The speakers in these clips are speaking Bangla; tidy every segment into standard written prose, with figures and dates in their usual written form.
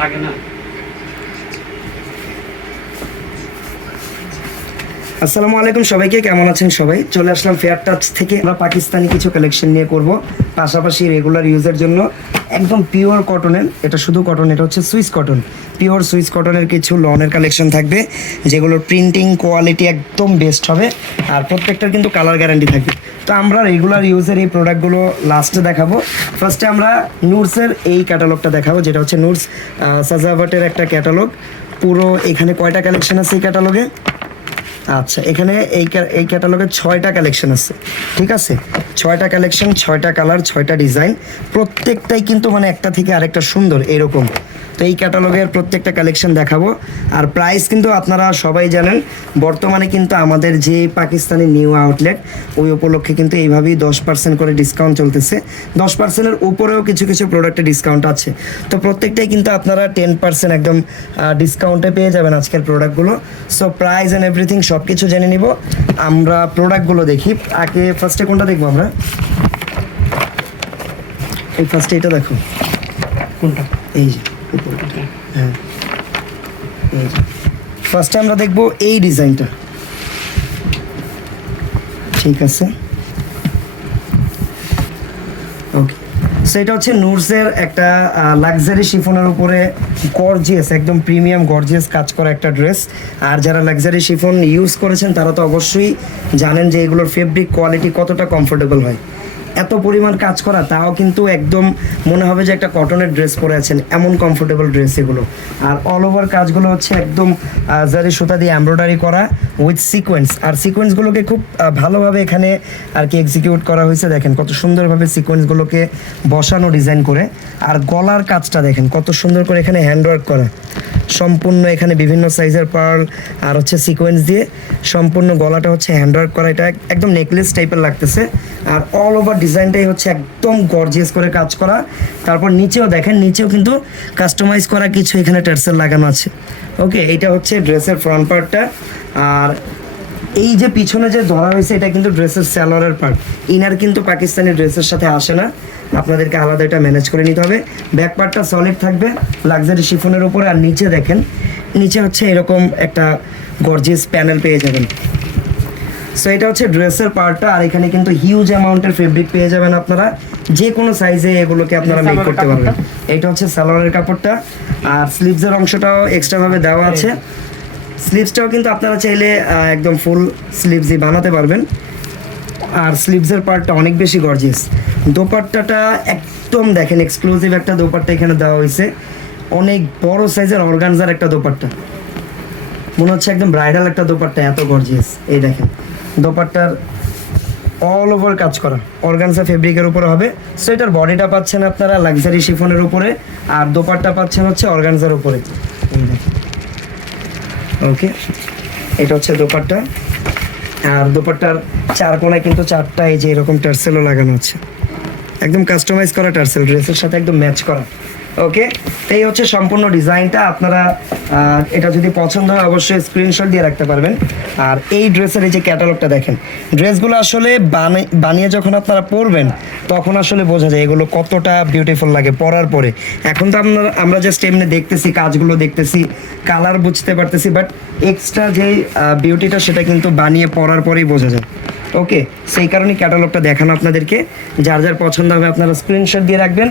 লাগে না। আসসালামু আলাইকুম সবাইকে, কেমন আছেন সবাই? চলে আসলাম ফেয়ার টাচ থেকে। আমরা পাকিস্তানি কিছু কালেকশন নিয়ে করব, পাশাপাশি রেগুলার ইউজের জন্য একদম পিওর কটনের, এটা শুধু কটন, এটা হচ্ছে সুইস কটন, পিওর সুইস কটনের কিছু লনের কালেকশন থাকবে, যেগুলোর প্রিন্টিং কোয়ালিটি একদম বেস্ট হবে, আর প্রত্যেকটার কিন্তু কালার গ্যারান্টি থাকবে। তো আমরা রেগুলার ইউজের এই প্রোডাক্টগুলো লাস্টে দেখাবো। ফার্স্টে আমরা নুরসের এই ক্যাটালগটা দেখাবো, যেটা হচ্ছে নুরস সাজাভাটের একটা ক্যাটালগ। পুরো এখানে কয়টা কালেকশন আছে এই ক্যাটালগে? আচ্ছা, এখানে এই ক্যাটালগে 6টা কালেকশন আছে, ঠিক আছে? 6টা কালেকশন, 6টা কালার, 6টা ডিজাইন, প্রত্যেকটাই কিন্তু মানে একটা থেকে আরেকটা সুন্দর এরকম। তো এই ক্যাটালগের প্রত্যেকটা কালেকশন দেখাবো। আর প্রাইস কিন্তু আপনারা সবাই জানেন, বর্তমানে কিন্তু আমাদের যে পাকিস্তানি নিউ আউটলেট, ওই উপলক্ষে কিন্তু এইভাবেই 10% করে ডিসকাউন্ট চলতেছে। 10%-এর উপরেও কিছু কিছু প্রোডাক্টে ডিসকাউন্ট আছে। তো প্রত্যেকটাই কিন্তু আপনারা 10% একদম ডিসকাউন্টে পেয়ে যাবেন আজকের প্রোডাক্টগুলো। সো প্রাইস অ্যান্ড এভরিথিং সব কিছু জেনে নিব। আমরা প্রোডাক্টগুলো দেখি। আগে ফার্স্টে কোনটা দেখবো আমরা? এই ফার্স্টে এটা দেখো। কোনটা? এই যে হ্যাঁ, এই যে ফার্স্টে আমরা দেখবো এই ডিজাইনটা, ঠিক আছে? ওকে, সো এটা হচ্ছে নুরসের একটা লাক্সারি শিফনের উপরে গর্জিয়াস, একদম প্রিমিয়াম গর্জিয়াস কাজ করা একটা ড্রেস। আর যারা লাক্সারি শিফন ইউজ করেছেন তারা তো অবশ্যই জানেন যে এগুলোর ফেব্রিক কোয়ালিটি কতটা কমফোর্টেবল হয়। এত পরিমাণ কাজ করা, তাও কিন্তু একদম মনে হবে যে একটা কটনের ড্রেস পরে আছেন, এমন কমফোর্টেবল ড্রেস এগুলো। আর অল ওভার কাজগুলো হচ্ছে একদম জারি সুতা দিয়ে এমব্রয়ডারি করা উইথ সিকোয়েন্স। আর সিকোয়েন্সগুলোকে খুব ভালোভাবে এখানে আর কি এক্সিকিউট করা হয়েছে। দেখেন কত সুন্দরভাবে সিকোয়েন্সগুলোকে বসানো ডিজাইন করে। আর গলার কাজটা দেখেন কত সুন্দর করে এখানে হ্যান্ডওয়ার্ক করা, সম্পূর্ণ এখানে বিভিন্ন সাইজের পার্ল আর হচ্ছে সিকোয়েন্স দিয়ে সম্পূর্ণ গলাটা হচ্ছে হ্যান্ডওয়ার্ক করা। এটা একদম নেকলেস টাইপের লাগতেছে। আর অল ওভার ডিজাইনটাই হচ্ছে একদম গর্জিয়াস করে কাজ করা। তারপর নিচেও দেখেন, নিচেও কিন্তু কাস্টমাইজ করা কিছু এখানে টার্সেল লাগানো আছে। ওকে, এটা হচ্ছে ড্রেসের ফ্রন্ট পার্টটা। আর এই যে পিছনে যে ধরা হয়েছে, এটা কিন্তু ড্রেসের স্যালোয়ারের পার্ট। ইনার কিন্তু পাকিস্তানি ড্রেসের সাথে আসে না, আপনাদেরকে আলাদা এটা ম্যানেজ করে নিতে হবে। ব্যাক পার্টটা সলিড থাকবে লাক্সারি শিফনের উপরে। আর নিচে দেখেন, নিচে হচ্ছে এরকম একটা গর্জিয়াস প্যানেল পেয়ে যাবেন। সো এটা হচ্ছে ড্রেসের পার্টটা। আর এখানে কিন্তু হিউজ অ্যামাউন্টের ফেব্রিক পেয়ে যাবেন আপনারা, যে কোনো সাইজে এগুলোকে আপনারা মেক করতে পারবেন। এটা হচ্ছে সালোয়ারের কাপড়টা। আর স্লিভসের অংশটাও এক্সট্রাভাবে দেওয়া আছে। স্লিভসটাও কিন্তু আপনারা চাইলে একদম ফুল স্লিভসই বানাতে পারবেন। আর স্লিভসের পার্টটা অনেক বেশি গর্জিয়াস। দোপাট্টাটা একদম দেখেন এক্সক্লুসিভ একটা দোপাট্টা এখানে দেওয়া হয়েছে, অনেক বড় সাইজের অর্গানজার একটা দোপাট্টা, মনে হচ্ছে একদম ব্রাইডাল একটা দোপাট্টা, এত গর্জিয়াস। এই দেখেন দোপাট্টার অল ওভার কাজ করা অর্গানজা ফেব্রিকের উপরে হবে। সো এটার বডিটা পাচ্ছেন আপনারা লাক্সারি শিফনের উপরে, আর দোপাট্টা পাচ্ছেন হচ্ছে অর্গানজার উপরে। ওকে, এটা হচ্ছে দোপাট্টা। আর দোপাট্টার চার কোনায় কিন্তু 4টা এই যে এরকম টার্সেলও লাগানো আছে, একদম কাস্টমাইজ করা টার্সেল, ড্রেসের সাথে একদম ম্যাচ করা। ওকে, তো এই হচ্ছে সম্পূর্ণ ডিজাইনটা। আপনারা এটা যদি পছন্দ হয় অবশ্যই স্ক্রিনশট দিয়ে রাখতে পারবেন। আর এই ড্রেসের এই যে ক্যাটালগটা দেখেন, ড্রেসগুলো আসলে বানিয়ে যখন আপনারা পরবেন তখন আসলে বোঝা যায় এগুলো কতটা বিউটিফুল লাগে পরার পরে। এখন তো আমরা জাস্ট এমনি দেখতেছি, কাজগুলো দেখতেছি, কালার বুঝতে পারতেছি, বাট এক্সট্রা যে বিউটিটা সেটা কিন্তু বানিয়ে পরার পরেই বোঝা যায়। ওকে, সেই কারণে ক্যাটালগটা দেখানো আপনাদেরকে। যার যার পছন্দ হবে আপনারা স্ক্রিনশট দিয়ে রাখবেন।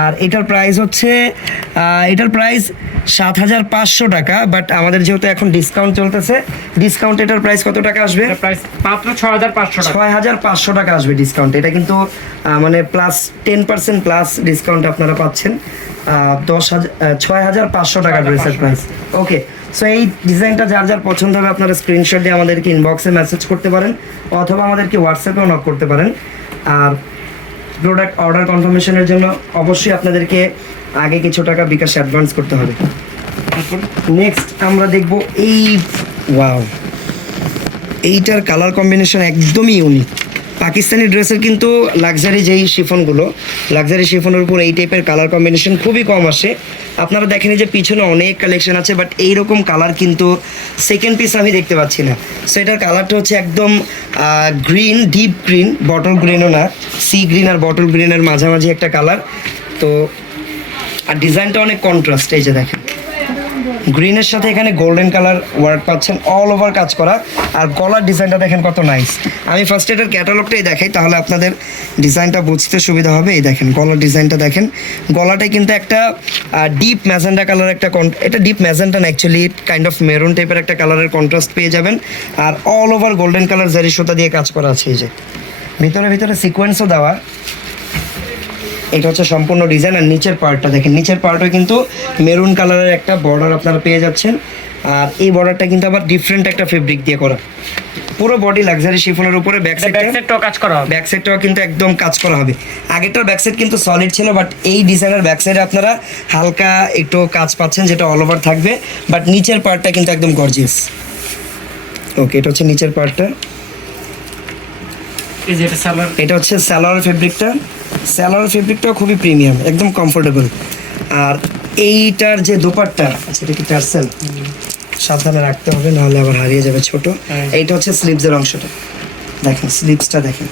আর এটার প্রাইস হচ্ছে 7,500 টাকা, বাট আমাদের যেহেতু এখন ডিসকাউন্ট চলতেছে, ডিসকাউন্ট এটার প্রাইস কত টাকা আসবে? প্রাইস মাত্র 6,500 টাকা। 6,500 টাকা আসবে ডিসকাউন্ট। এটা কিন্তু মানে প্লাস 10% প্লাস ডিসকাউন্ট আপনারা পাচ্ছেন। 6,500 টাকা ড্রেসের প্রাইস। ওকে, সো এই ডিজাইনটা যার যার পছন্দ হবে আপনারা স্ক্রিনশট দিয়ে আমাদেরকে ইনবক্সে মেসেজ করতে পারেন, অথবা আমাদেরকে হোয়াটসঅ্যাপেও নক করতে পারেন। আর প্রোডাক্ট অর্ডার কনফার্মেশনের জন্য অবশ্যই আপনাদেরকে আগে কিছু টাকা বিকাশে অ্যাডভান্স করতে হবে। নেক্সট আমরা দেখব এই, ওয়াও, এইটার কালার কম্বিনেশন একদমই ইউনিক। পাকিস্তানি ড্রেসের কিন্তু লাক্সারি যেই শিফনগুলো, লাক্সারি শিফনের উপর এই টাইপের কালার কম্বিনেশন খুবই কম আসে। আপনারা দেখেন যে পিছনে অনেক কালেকশন আছে, বাট এইরকম কালার কিন্তু সেকেন্ড পিস আমি দেখতে পাচ্ছি না। সো এটার কালারটা হচ্ছে একদম গ্রিন, ডিপ গ্রিন, বটল গ্রিনও না, সি গ্রিন আর বটল গ্রিনের মাঝামাঝি একটা কালার। তো আর ডিজাইনটা অনেক কন্ট্রাস্ট, এই যে দেখেন গ্রিনের সাথে এখানে গোল্ডেন কালার ওয়ার্ক পাচ্ছেন, অল ওভার কাজ করা। আর গলার ডিজাইনটা দেখেন কত নাইস। আমি ফার্স্ট এটার ক্যাটালগটাই দেখাই, তাহলে আপনাদের ডিজাইনটা বুঝতে সুবিধা হবে। এই দেখেন গলার ডিজাইনটা দেখেন, গলাটাই কিন্তু একটা ডিপ ম্যাজেন্ডা কালার, একটা এটা ডিপ ম্যাজেন্ডা না, অ্যাকচুয়ালি কাইন্ড অফ মেরুন টাইপের একটা কালারের কন্ট্রাস্ট পেয়ে যাবেন। আর অল ওভার গোল্ডেন কালার জারি সুতা দিয়ে কাজ করা আছে। এই যে ভিতরে সিকোয়েন্সও দেওয়া। এটা হচ্ছে সম্পূর্ণ ডিজাইন। আর নিচের পার্টটা দেখেন, নিচের পার্টও কিন্তু মেরুন কালারের একটা বর্ডার আপনারা পেয়ে যাচ্ছেন। আর এই বর্ডারটা কিন্তু আবার ডিফারেন্ট একটা ফেব্রিক দিয়ে করা, পুরো বডি লাক্সারি শিফনের উপরে। ব্যাক সাইডটাও কাজ করা হবে, ব্যাক সাইডটাও কিন্তু একদম কাজ করা হবে। আগেরটার ব্যাক সাইড কিন্তু সলিড ছিল, বাট এই ডিজাইনের ব্যাক সাইডে আপনারা হালকা একটু কাজ পাচ্ছেন, যেটা অল ওভার থাকবে। বাট নিচের পার্টটা কিন্তু একদম গর্জিয়াস। ওকে, এটা হচ্ছে নিচের পার্টটা। এই যে এটা সালোয়ার, এটা হচ্ছে সালোয়ার ফেব্রিকটা। সালোয়ার ফেব্রিকটাও খুবই প্রিমিয়াম, একদম কমফোর্টেবল। আর এইটার যে দোপাট্টা, আচ্ছা এটা কি টার্সেল, সাবধানে রাখতে হবে নাহলে আবার হারিয়ে যাবে ছোট। এইটা হচ্ছে স্লিভসের অংশটা, দেখেন স্লিভসটা দেখেন,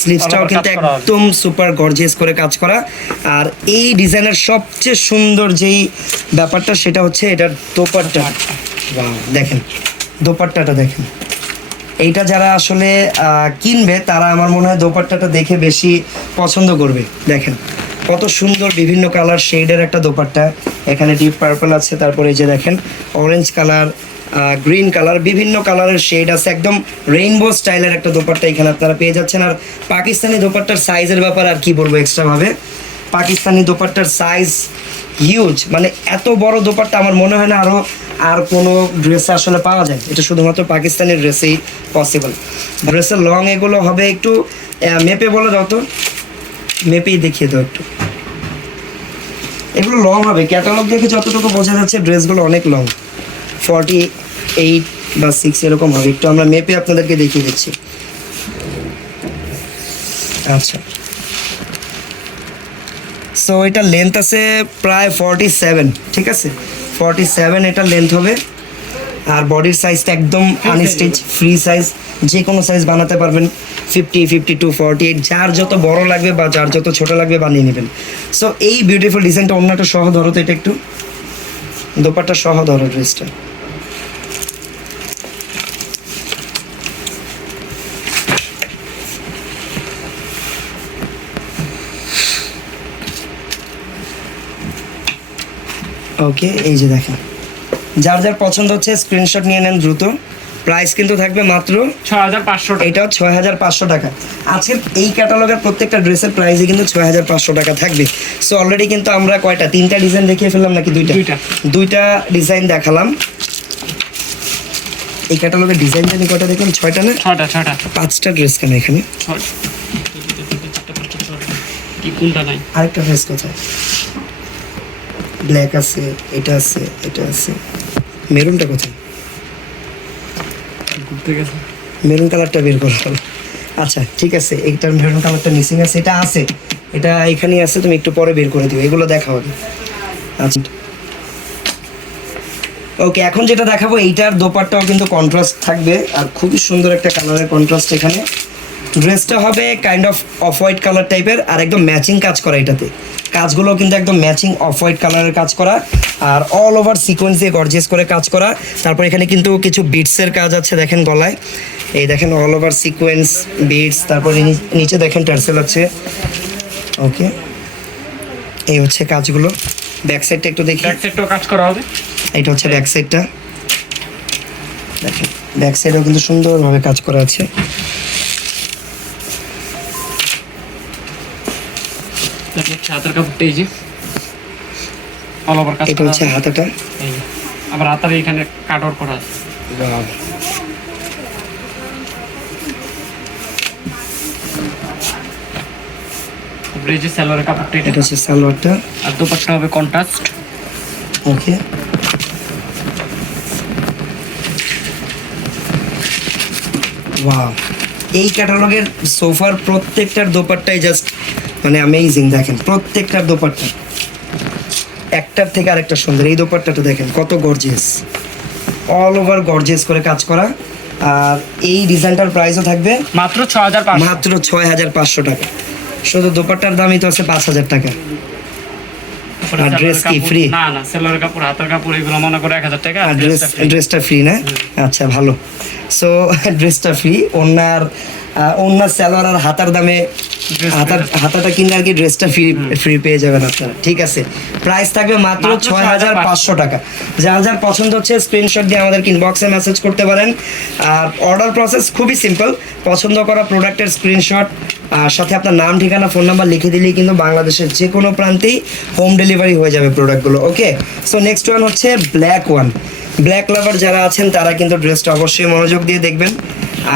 স্লিভসটাও কিন্তু একদম সুপার গর্জিয়াস করে কাজ করা। আর এই ডিজাইনের সবচেয়ে সুন্দর যেই ব্যাপারটা সেটা হচ্ছে এটার দোপাট্টা। ওয়াও, দেখেন দোপাট্টাটা দেখেন। এইটা যারা আসলে কিনবে তারা আমার মনে হয় দোপাট্টাটা দেখে বেশি পছন্দ করবে। দেখেন কত সুন্দর বিভিন্ন কালার শেডের একটা দোপাট্টা। এখানে ডিপ পার্পল আছে, তারপরে এই যে দেখেন অরেঞ্জ কালার, গ্রিন কালার, বিভিন্ন কালারের শেড আছে, একদম রেইনবো স্টাইলের একটা দোপাট্টা এখানে আপনারা পেয়ে যাচ্ছেন। আর পাকিস্তানি দোপাট্টার সাইজের ব্যাপার আর কি বলবো এক্সট্রাভাবে, পাকিস্তানি দোপাট্টার সাইজ হিউজ। মানে এত বড় দোপাট্টা আমার মনে হয় না আর কোনো ড্রেসে আসলে পাওয়া যায়, এটা শুধুমাত্র পাকিস্তানি ড্রেসেই পসিবল। ড্রেসের লং এগুলো হবে একটু মেপে বলে দাও তো, মেপেই দেখিয়ে দাও একটু। এগুলো লং হবে, ক্যাটালগ দেখে যতটুকু বোঝা যাচ্ছে ড্রেসগুলো অনেক লং, 48 বা 6 এরকম হবে। একটু আমরা মেপে আপনাদেরকে দেখিয়ে দিচ্ছি। আচ্ছা, সো এটা লেন্থ আছে প্রায় 47, ঠিক আছে 47 এটা লেন্থ হবে। আর বডির সাইজটা একদম আনস্টিচ ফ্রি সাইজ, যে কোনো সাইজ বানাতে পারবেন, 50, 52, 48, যার যত বড় লাগবে বা যার যত ছোট লাগবে বানিয়ে নেবেন। সো এই বিউটিফুল ডিজাইনটা অন্যটা সহ ধরো তো, এটা একটু দোপাট্টা সহ ধরো ড্রেসটা। ওকে, এই যে দেখেন যার যার পছন্দ হচ্ছে স্ক্রিনশট নিয়ে নেন দ্রুত। প্রাইস কিন্তু থাকবে মাত্র 6500 টাকা, এটাও 6500 টাকা। আজকের এই ক্যাটালগের প্রত্যেকটা ড্রেসের প্রাইসই কিন্তু 6500 টাকা থাকবে। সো অলরেডি কিন্তু আমরা কয়টা, 3টা ডিজাইন দেখিয়ে ফেললাম নাকি দুইটা ডিজাইন দেখালাম। এই ক্যাটালগের ডিজাইন জানি কয়টা দেখলাম, 6টা না 6টা 5টা ড্রেস কেন এখানে, কি কোনটা নাই, আরেকটা ড্রেস কোথায়, ব্ল্যাক আছে, এটা আছে, এটা আছে, মেরুনটা কোথায়, ঘুরতে গেছে মেরুন কালারটা বের করা হবে। আচ্ছা ঠিক আছে, এইটার মেরুন কালারটা মিসিং আছে, এটা আছে, এটা এখানেই আছে, তুমি একটু পরে বের করে দিও, এগুলো দেখা হবে। আচ্ছা ওকে, এখন যেটা দেখাবো এইটার দোপাট্টাও কিন্তু কন্ট্রাস্ট থাকবে, আর খুবই সুন্দর একটা কালারের কন্ট্রাস্ট এখানে। ড্রেসটা হবে kind of off white colour টাইপের, আর একদম ম্যাচিং কাজ করা এটাতে, কাজগুলো কিন্তু একদম ম্যাচিং অফ হোয়াইট কালারের কাজ করা, আর অল ওভার সিকোয়েন্স দিয়ে গর্জিয়াস করে কাজ করা। তারপর এখানে কিন্তু কিছু বিটসের কাজ আছে দেখেন গলায়, এই দেখেন অল ওভার সিকোয়েন্স বিটস, তারপরে নিচে দেখেন টার্সেল আছে। ওকে, এই হচ্ছে কাজগুলো। ব্যাক সাইডটা একটু দেখি, ব্যাক সাইডটাও কাজ করা হবে। এটা হচ্ছে ব্যাক সাইডটা, দেখেন ব্যাক সাইডেও কিন্তু সুন্দরভাবে কাজ করা আছে। হাতের কাপড়টা এই যে অল ওভার কাজ এটা করা হচ্ছে আছে। হাতাটা, এই যে, আবার হাতার এখানে কাট আউট করা আছে। Wow. তারপরে এই যে সালোয়ারের কাপড়টা এটা হচ্ছে সালোয়ারটা, আর দোপাট্টা হবে কন্ট্রাস্ট। ওকে ওয়াও, এই ক্যাটালগের সোফার প্রত্যেকটার দোপাট্টাই জাস্ট মানে অ্যামেজিং। দেখেন প্রত্যেকটার দোপাট্টা একটার থেকে আরেকটা সুন্দর। এই দোপাট্টাটা দেখেন কত গর্জিয়াস, অল ওভার গর্জিয়াস করে কাজ করা। আর এই ডিজাইনটার প্রাইসও থাকবে মাত্র 6500, মাত্র 6500 টাকা। শুধু দোপাট্টার দামই তো আছে 5000 টাকা। তারপরে আর ড্রেস কি ফ্রি? না না, সেলোয়ার কাপড়, হাতের কাপড় এগুলো মনে করে 1000 টাকা, আর ড্রেসটা ফ্রি না? আচ্ছা ভালো। সো ড্রেসটা ফ্রি, ওনার ওনার সালোয়ার আর হাতার দামে হাতাটা কিনলে আর কি ড্রেসটা ফ্রি পেয়ে যাবেন আপনারা। ঠিক আছে, প্রাইস থাকবে মাত্র 6500 টাকা। যার যার পছন্দ হচ্ছে স্ক্রিনশট দিয়ে আমাদের ইনবক্সে মেসেজ করতে পারেন। আর অর্ডার প্রসেস খুবই সিম্পল, পছন্দ করা প্রোডাক্টের স্ক্রিনশট আর সাথে আপনার নাম, ঠিকানা, ফোন নাম্বার লিখে দিলেই কিন্তু বাংলাদেশের যে কোনো প্রান্তেই হোম ডেলিভারি হয়ে যাবে প্রোডাক্টগুলো। ওকে, সো নেক্সট ওয়ান হচ্ছে ব্ল্যাক ওয়ান। ব্ল্যাক লাভার যারা আছেন তারা কিন্তু ড্রেসটা অবশ্যই মনোযোগ দিয়ে দেখবেন।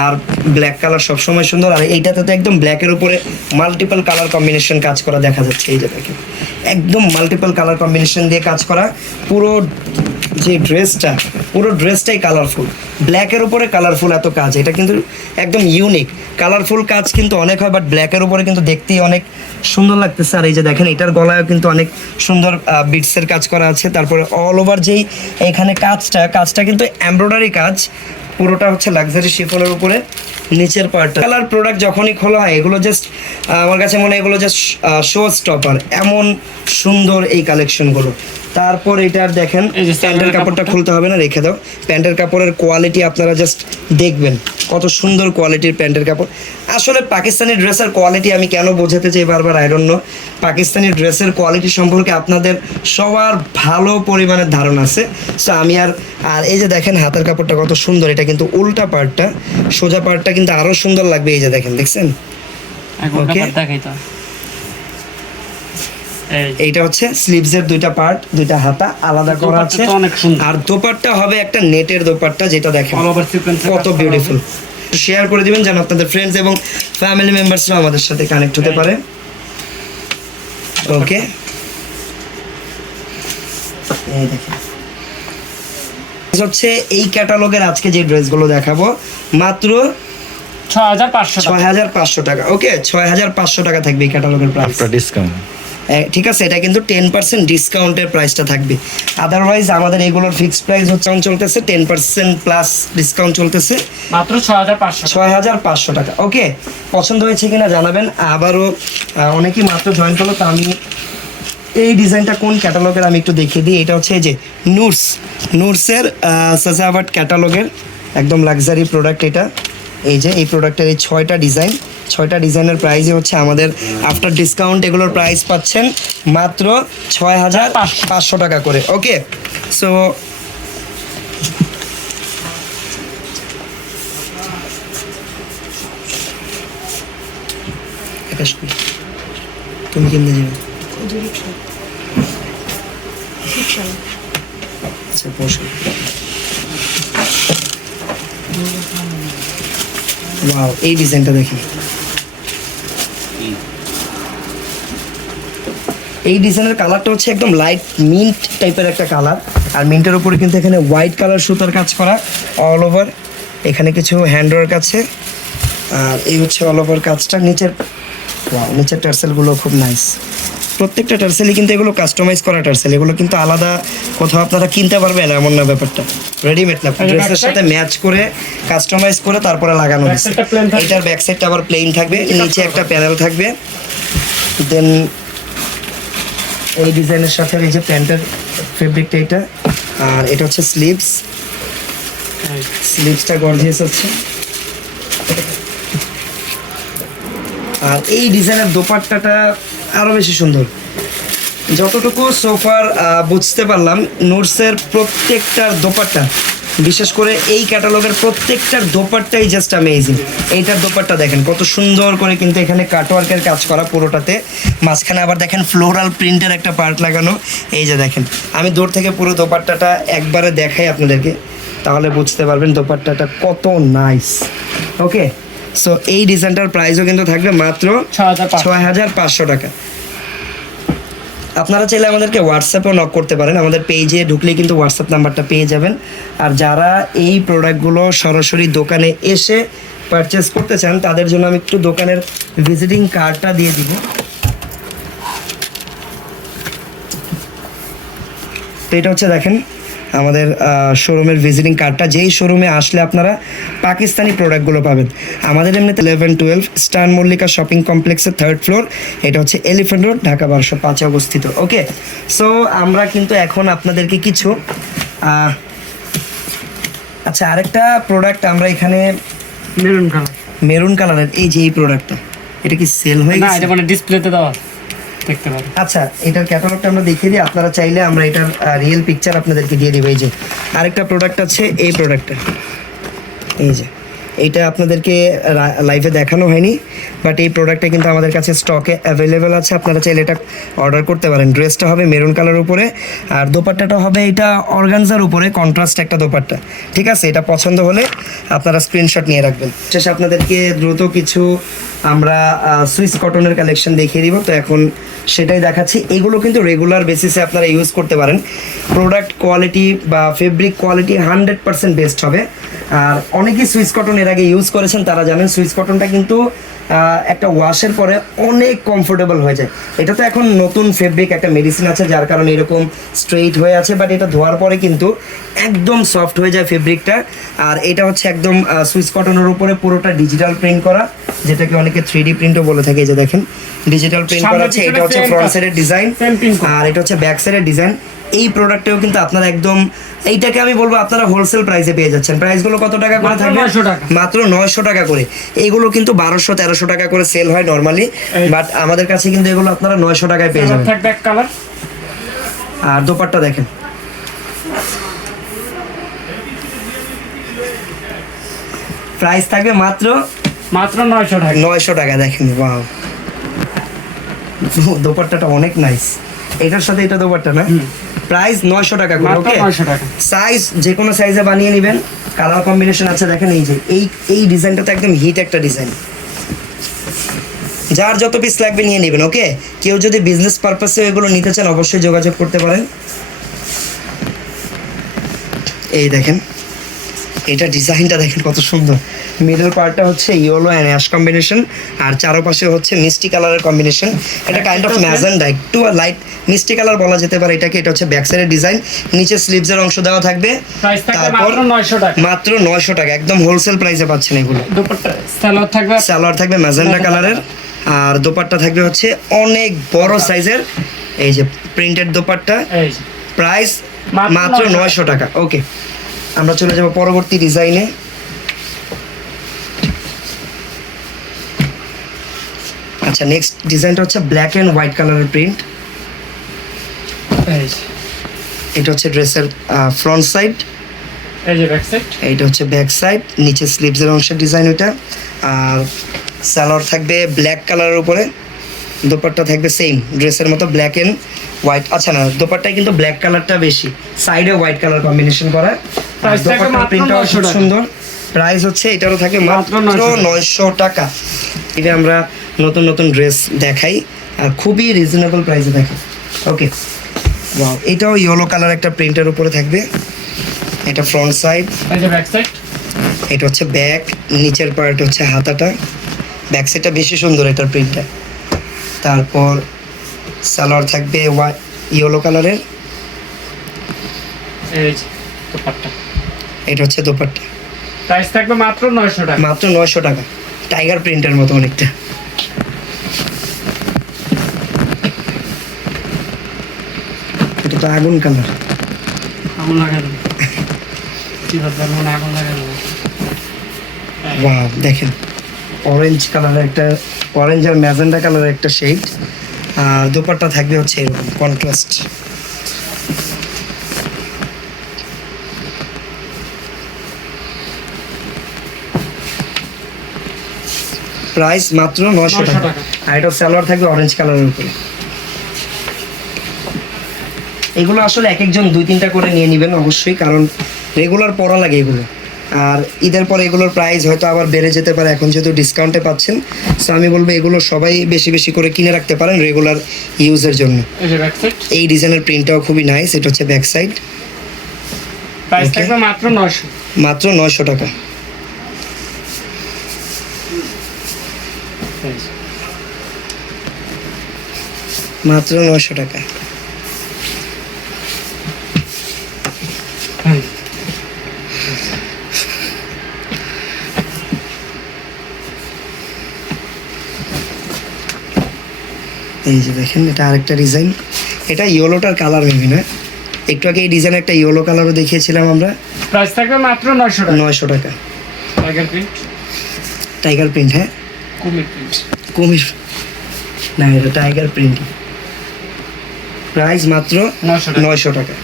আর ব্ল্যাক কালার সবসময় সুন্দর, আর এইটাতে তো একদম ব্ল্যাকের উপরে মাল্টিপল কালার কম্বিনেশন কাজ করা দেখা যাচ্ছে। এই যে দেখেন, একদম মাল্টিপল কালার কম্বিনেশন দিয়ে কাজ করা, পুরো যে ড্রেসটা, পুরো ড্রেসটাই কালারফুল, ব্ল্যাকের উপরে কালারফুল এত কাজ, এটা কিন্তু একদম ইউনিক। কালারফুল কাজ কিন্তু অনেক হয়, বাট ব্ল্যাকের উপরে কিন্তু দেখতেই অনেক সুন্দর লাগতেছে। আর এই যে দেখেন, এটার গলায়ও কিন্তু অনেক সুন্দর বিটসের কাজ করা আছে। তারপরে অল ওভার যেই এখানে কাজটা কিন্তু এমব্রয়ডারি কাজ, পুরোটা হচ্ছে লাক্সারি শিফনের উপরে নিচের পার্টটা। কালার প্রোডাক্ট যখনই খোলা হয় এগুলো জাস্ট আমার কাছে মনে হয় এগুলো জাস্ট শো স্টপার, এমন সুন্দর এই কালেকশনগুলো। তারপর এটার দেখেন, প্যান্টের কাপড়টা খুলতে হবে না, রেখে দাও। প্যান্টের কাপড়ের কোয়ালিটি আপনারা জাস্ট দেখবেন, কত সুন্দর কোয়ালিটির প্যান্টের কাপড়। আসলে পাকিস্তানি ড্রেসের কোয়ালিটি আমি কেন বোঝাতে চাই বারবার, আই ডোন্ট নো। পাকিস্তানি ড্রেসের কোয়ালিটি সম্পর্কে আপনাদের সবার ভালো পরিমাণের ধারণা আছে। সো আমি আর এই যে দেখেন হাতের কাপড়টা কত সুন্দর, এটা কিন্তু উল্টা পার্টটা, সোজা পার্টটা কিন্তু আরও সুন্দর লাগবে। এই যে দেখেন, দেখছেন? ওকে, এইটা হচ্ছে স্লিভসের দুইটা পার্ট, দুইটা হাতা আলাদা করা আছে। আর দোপাট্টা হবে একটা নেটের দোপাট্টা, যেটা দেখেন কত বিউটিফুল। শেয়ার করে দিবেন যেন আপনাদের ফ্রেন্ডস এবং ফ্যামিলি মেম্বার্সরা আমাদের সাথে কানেক্ট হতে পারে। ওকে, এই দেখেন হচ্ছে এই ক্যাটালগের আজকে যে ড্রেসগুলো দেখাবো মাত্র 6500 টাকা। ওকে, 6500 টাকা থাকবে এই ক্যাটালগের প্রাইস ডিসকাউন্ট। ঠিক আছে, এটা কিন্তু 10% ডিসকাউন্টের প্রাইসটা থাকবে। আদারওয়াইজ আমাদের এগুলোর ফিক্সড প্রাইস হচ্ছে চলতেছে 10% প্লাস ডিসকাউন্ট চলতেছে মাত্র 6500 টাকা। ওকে, পছন্দ হয়েছে কিনা জানাবেন। আবারও অনেকেই মাত্র জয়েন করলো, তো আমি এই ডিজাইনটা কোন ক্যাটালগের আমি একটু দেখিয়ে দিই। এটা হচ্ছে এই যে নুরসের সাজাওয়াট ক্যাটালগের একদম লাক্সারি প্রোডাক্ট এটা। এই যে এই প্রোডাক্টের এই 6টা ডিজাইনের প্রাইসই হচ্ছে আমাদের আফটার ডিসকাউন্ট এগুলোর প্রাইস পাচ্ছেন মাত্র 6500 টাকা করে। ওকে, সো তুমি কিনতে যাবে? আচ্ছা, বসো। ওয়াও, এই ডিজাইনটা দেখেন, এই ডিজাইনের কালারটা হচ্ছে একদম লাইট মিন্ট টাইপের একটা কালার। আর মিন্টের উপরে কিন্তু এখানে হোয়াইট কালার সুতার কাজ করা অল ওভার, এখানে কিছু হ্যান্ড ওয়ার্ক আছে। আর এই হচ্ছে অল ওভার কাজটা। নিচের টার্সেলগুলো খুব নাইস, প্রত্যেকটা টার্সেলই কিন্তু এগুলো কাস্টমাইজ করা টার্সেল, এগুলো কিন্তু আলাদা কোথাও আপনারা কিনতে পারবেন এমন না, ব্যাপারটা রেডিমেড না, ড্রেসের সাথে ম্যাচ করে কাস্টমাইজ করে তারপরে লাগানো হয়েছে। এটার ব্যাক সাইডটা আবার প্লেন থাকবে, নিচে একটা প্যানেল থাকবে। দেন এই ডিজাইনের সাথে এই যে প্যান্টের ফেব্রিকটা এটা, আর এটা হচ্ছে স্লিভসটা গর্জিয়াস হচ্ছে। আর এই ডিজাইনের দোপাট্টাটা আরও বেশি সুন্দর। যতটুকু সোফার বুঝতে পারলাম, নুরসের প্রত্যেকটার দোপাট্টা, বিশেষ করে এই ক্যাটালগের প্রত্যেকটার দোপাট্টাই জাস্ট অ্যামেজিং। এইটার দোপাট্টা দেখেন কত সুন্দর করে কিন্তু এখানে কাটওয়ার্কের কাজ করা পুরোটাতে, মাঝখানে আবার দেখেন ফ্লোরাল প্রিন্টের একটা পার্ট লাগানো। এই যে দেখেন, আমি দূর থেকে পুরো দোপাট্টাটা একবারে দেখাই আপনাদেরকে, তাহলে বুঝতে পারবেন দোপাট্টাটা কত নাইস। ওকে, সো এই ডিজাইনটার প্রাইসও কিন্তু থাকবে মাত্র 6500 টাকা। আপনারা চাইলে আমাদেরকে হোয়াটসঅ্যাপেও নক করতে পারেন, আমাদের পেজে ঢুকলেই কিন্তু হোয়াটসঅ্যাপ নাম্বারটা পেয়ে যাবেন। আর যারা এই প্রোডাক্টগুলো সরাসরি দোকানে এসে পারচেস করতে চান তাদের জন্য আমি একটু দোকানের ভিজিটিং কার্ডটা দিয়ে দিব। তো এটা হচ্ছে দেখেন আমাদের শোরুমের ভিজিটিং কার্ডটা, যেই শোরুমে আসলে আপনারা পাকিস্তানি প্রোডাক্টগুলো পাবেন। আমাদের এমনিতে 11-12 স্টার মল্লিকা শপিং কমপ্লেক্সের 3rd ফ্লোর, এটা হচ্ছে এলিফ্যান্ট রোড, ঢাকা 1205 অবস্থিত। ওকে, সো আমরা কিন্তু এখন আপনাদেরকে কিছু আচ্ছা আরেকটা প্রোডাক্ট আমরা এখানে মেরুন কালার। মেরুন কালারের, এই যে এই প্রোডাক্টটা, এটা কি সেল হয়ে না, গেছে? এটা মানে ডিসপ্লেতে দেওয়া দেখতে পারেন। আচ্ছা, এটার ক্যাটালগটা আমরা দেখিয়ে দিই, আপনারা চাইলে আমরা এটার রিয়েল পিকচার আপনাদেরকে দিয়ে দিব। এই যে আরেকটা প্রোডাক্ট আছে, এই প্রোডাক্টটা, এই যে এইটা আপনাদেরকে লাইভে দেখানো হয়নি, বাট এই প্রোডাক্টটা কিন্তু আমাদের কাছে স্টকে অ্যাভেলেবেল আছে, আপনারা চাইলে এটা অর্ডার করতে পারেন। ড্রেসটা হবে মেরুন কালার উপরে, আর দোপাট্টাটা হবে এটা অর্গানজার উপরে, কন্ট্রাস্ট একটা দোপাট্টা। ঠিক আছে, এটা পছন্দ হলে আপনারা স্ক্রিনশট নিয়ে রাখবেন। শেষে আপনাদেরকে দ্রুত কিছু আমরা সুইস কটনের কালেকশন দেখিয়ে দিব, তো এখন সেটাই দেখাচ্ছি। এগুলো কিন্তু রেগুলার বেসিসে আপনারা ইউজ করতে পারেন। প্রোডাক্ট কোয়ালিটি বা ফেব্রিক কোয়ালিটি 100% বেস্ট হবে। আর অনেকেই সুইস কটন এর আগে ইউজ করেছেন, তারা জানেন সুইস কটনটা কিন্তু একটা ওয়াশের পরে অনেক কমফোর্টেবল হয়ে যায়। এটা তো এখন নতুন ফেব্রিক, একটা মেডিসিন আছে যার কারণে এরকম স্ট্রেইট হয়ে আছে, বাট এটা ধোয়ার পরে কিন্তু একদম সফট হয়ে যায় ফেব্রিকটা। আর এটা হচ্ছে একদম সুইস কটনের উপরে পুরোটা ডিজিটাল প্রিন্ট করা, যেটাকে অনেকে 3D প্রিন্টও বলে থাকে। এই যে দেখেন ডিজিটাল প্রিন্ট করা আছে, এটা হচ্ছে ফ্রন্ট সাইডের ডিজাইন আর এটা হচ্ছে ব্যাক সাইডের ডিজাইন। এই প্রোডাক্টেও কিন্তু আপনারা একদম, এইটাকে আমি বলবো আপনারা হোলসেল প্রাইসে পেয়ে যাচ্ছেন। প্রাইসগুলো কত টাকা করে থাকবে? মাত্র 900 টাকা করে। এইগুলো কিন্তু 1200-1300 টাকা করে সেল হয় নর্মালি, বাট আমাদের কাছে কিন্তু এগুলো আপনারা 900 টাকায় পেয়ে যাবেন। আর দোপাট্টা দেখেন, প্রাইস থাকবে মাত্র 900 টাকা। 900 টাকা। দেখেন, ওয়াও, দোপাট্টাটা অনেক নাইস। এটার সাথে এটা দোপাট্টা না, প্রাইস 900 টাকা করে। ওকে, সাইজ যে কোনো সাইজে বানিয়ে নেবেন, কালার কম্বিনেশন আছে। দেখেন এই যে এই ডিজাইনটা তো একদম হিট একটা ডিজাইন, যার যত পিস লাগবে নিয়ে নেবেন। ওকে, কেউ যদি বিজনেস পারপাসে এগুলো নিতে চান অবশ্যই যোগাযোগ করতে পারেন। এই দেখেন, এটা ডিজাইনটা দেখেন কত সুন্দর। মিডল পার্টটা হচ্ছে ইয়েলো অ্যান্ড অ্যাশ কম্বিনেশন, আর চারপাশে হচ্ছে মিষ্টি কালারের কম্বিনেশন। এটা কাইন্ড অফ ম্যাজেন্ডা, একটু লাইট মিষ্টি কালার বলা যেতে পারে এটাকে। এটা হচ্ছে ব্যাক সাইডের ডিজাইন, নিচে স্লিভসের অংশ দেওয়া থাকবে। তারপর মাত্র 900 টাকা, একদম হোলসেল প্রাইসে পাচ্ছেন এগুলো। দোপাট্টা সালোয়ার থাকবে ম্যাজেন্ডা কালারের, আর দোপাট্টা থাকবে হচ্ছে অনেক বড় সাইজের। এই যে প্রিন্টেড দোপাট্টা, প্রাইস মাত্র 900 টাকা। ওকে, আমরা চলে যাব পরবর্তী ডিজাইনে। আচ্ছা, নেক্সট ডিজাইনটা হচ্ছে ব্ল্যাক অ্যান্ড হোয়াইট কালারের প্রিন্ট। এটা হচ্ছে ড্রেসের ফ্রন্ট সাইড, এইটা হচ্ছে ব্যাক সাইড, নিচে স্লিভসের অংশের ডিজাইন ওইটা। আর সালোয়ার থাকবে ব্ল্যাক কালারের উপরে, দোপাট্টা থাকবে সেম ড্রেসের মতো ব্ল্যাক অ্যান্ড হোয়াইট। আচ্ছা না, দোপাট্টায় কিন্তু ব্ল্যাক কালারটা বেশি, সাইডে হোয়াইট কালার কম্বিনেশন করা। দোপাট্টার প্রিন্টটাও খুব সুন্দর। প্রাইস হচ্ছে এটারও থাকে মাত্র 900 টাকা। এটা আমরা নতুন নতুন ড্রেস দেখাই আর খুবই রিজনেবল প্রাইসে দেখাই। ওকে, ওয়াও, এটাও ইয়েলো কালার একটা প্রিন্টের উপরে থাকবে। এটা ফ্রন্ট সাইড, এটা হচ্ছে ব্যাক, নিচের পার্ট হচ্ছে হাতাটা। ব্যাক সাইডটা বেশি সুন্দর এটার প্রিন্টটা। তারপর সালোয়ার থাকবে ইয়েলো কালারের, এটা হচ্ছে দোপাট্টা। প্রাইস থাকবে মাত্র 900 টাকা। মাত্র 900 টাকা, টাইগার প্রিন্টের মতো অনেকটা। এটা তো আগুন কালার, আগুন লাগানো, আগুন লাগানো। ওয়াও, দেখেন অরেঞ্জ কালারের একটা, অরেঞ্জ আর ম্যাজেন্ডা কালারের একটা শেড। আর দোপাট্টা থাকবে হচ্ছে এরকম কন্ট্রাস্ট। প্রাইস মাত্র 900 টাকা। আর এটা সালোয়ার থাকবে অরেঞ্জ কালারের উপরে। এগুলো আসলে এক একজন 2-3টা করে নিয়ে নেবেন অবশ্যই, কারণ রেগুলার পরা লাগে এগুলো। আর ঈদের পর এগুলোর প্রাইস হয়তো আবার বেড়ে যেতে পারে, এখন যেহেতু ডিসকাউন্টে পাচ্ছেন। সো আমি বলবো এগুলো সবাই বেশি বেশি করে কিনে রাখতে পারেন রেগুলার ইউজের জন্য। এই ডিজাইনের প্রিন্টটাও খুবই নাইস। এটা হচ্ছে ব্যাক সাইড, প্রাইস থাকবে মাত্র 900। মাত্র 900 টাকা। মাত্র 900 টাকা। এই যে দেখেন, এটা আরেকটা ডিজাইন। এটা ইয়েলোটার কালার মেবি না, একটু আগে এই ডিজাইন একটা ইয়েলো কালারও দেখিয়েছিলাম আমরা। প্রাইস থাকবে মাত্র 900 টাকা। 900 টাকা। টাইগার প্রিন্ট, টাইগার প্রিন্ট, হ্যাঁ কুমির প্রিন্ট। কুমির না, এটা টাইগার প্রিন্ট। প্রাইস মাত্র 900 টাকা। 900 টাকা।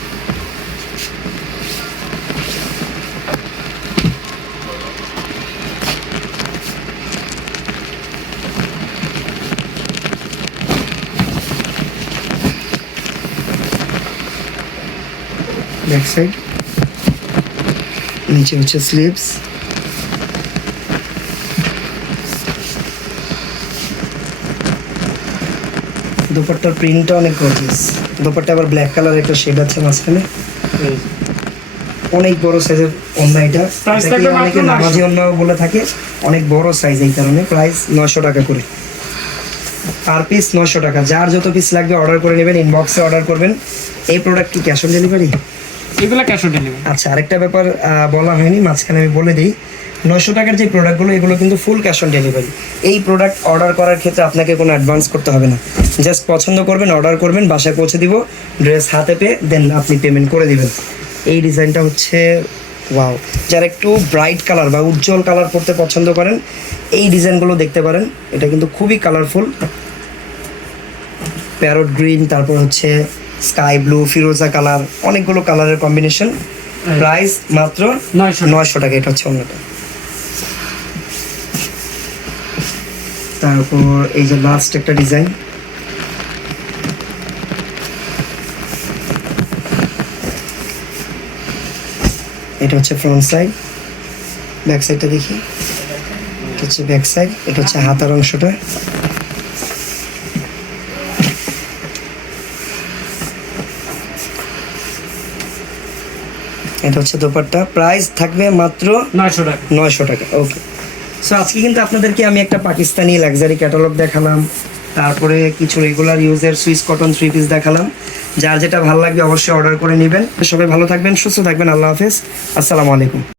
ব্যাক সাইড, নিচে হচ্ছে স্লিভস। দুপাট্টার প্রিন্টটা অনেক গর্জিয়াস। দুপাট্টা আবার ব্ল্যাক কালার একটা শেড আছে মাঝখানে। অনেক বড় সাইজের ওড়না এটা। Price এটাকে থাকবে মাত্র অনেকে 900 নামাজি ওড়নাও বলে থাকে, অনেক বড় সাইজ এই কারণে। প্রাইস 900 টাকা করে, পার পিস 900 টাকা। যার যত পিস লাগবে অর্ডার করে নেবেন, ইনবক্সে অর্ডার করবেন। এই প্রোডাক্ট কি ক্যাশ অন ডেলিভারি? এগুলা ক্যাশ অন ডেলিভারি। আচ্ছা, আরেকটা ব্যাপার বলা হয়নি, মাঝখানে আমি বলে দিই। 900 টাকার যে প্রোডাক্টগুলো, এগুলো কিন্তু ফুল ক্যাশ অন ডেলিভারি। এই প্রোডাক্ট অর্ডার করার ক্ষেত্রে আপনাকে কোনো অ্যাডভান্স করতে হবে না। জাস্ট পছন্দ করবেন, অর্ডার করবেন, বাসায় পৌঁছে দিব, ড্রেস হাতে পেয়ে দেন আপনি পেমেন্ট করে দিবেন। এই ডিজাইনটা হচ্ছে ওয়াও। যারা একটু ব্রাইট কালার বা উজ্জ্বল কালার পরতে পছন্দ করেন, এই ডিজাইনগুলো দেখতে পারেন। এটা কিন্তু খুবই কালারফুল। প্যারট গ্রিন, তারপর হচ্ছে স্কাই ব্লু, ফিরোজা কালার, অনেকগুলো কালারের কম্বিনেশন। প্রাইস মাত্র 900 টাকা। এটা হচ্ছে অন্যটা। তারপর এই যে লাস্ট একটা ডিজাইন, এটা হচ্ছে ফ্রন্ট সাইড। ব্যাক সাইডটা দেখি, এটা হচ্ছে ব্যাক সাইড, এটা হচ্ছে হাতার অংশটা। এটা হচ্ছে দোপাট্টা। প্রাইস থাকবে মাত্র 900 টাকা। 900 টাকা। ওকে। সো আজকে কিন্তু আপনাদেরকে আমি একটা পাকিস্তানি লাক্সারি ক্যাটালগ দেখালাম, তারপরে কিছু রেগুলার ইউজের সুইস কটন 3 পিস দেখালাম। যার যেটা ভালো লাগবে অবশ্যই অর্ডার করে নেবেন। সবাই ভালো থাকবেন, সুস্থ থাকবেন। আল্লাহ হাফেজ, আসসালামু আলাইকুম।